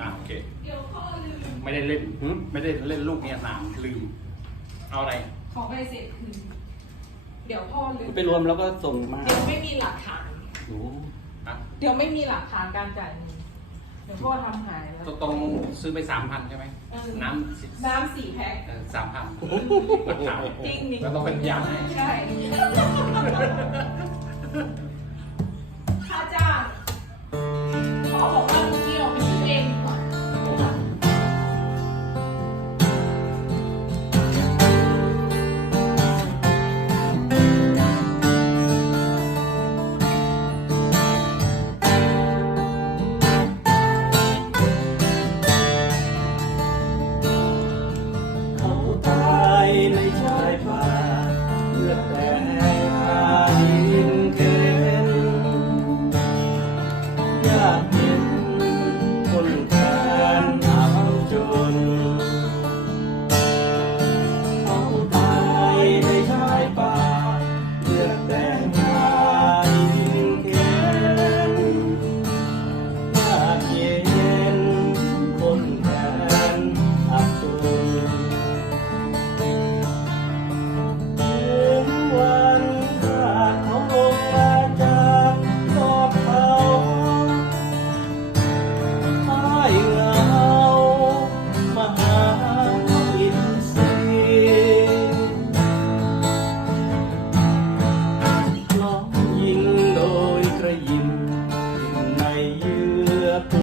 อ่าโอเค ไม่ได้เล่นหึไม่ได้เล่นลูกเนี่ยนานลืม เอาอะไร ขอใบเสร็จคืนเดี๋ยวพ่อลืมไปรวมแล้วก็ส่งมาเดี๋ยวไม่มีหลักฐาน โอ้อะเดี๋ยวไม่มีหลักฐานการจ่ายเงินเดี๋ยวพ่อทำหายแล้วตรงซื้อไปสามพันใช่ไหม เออ น้ำสิน้ำสี่แพ็คสามพันจริงนี่แล้วต้องเป็นยำ ใช่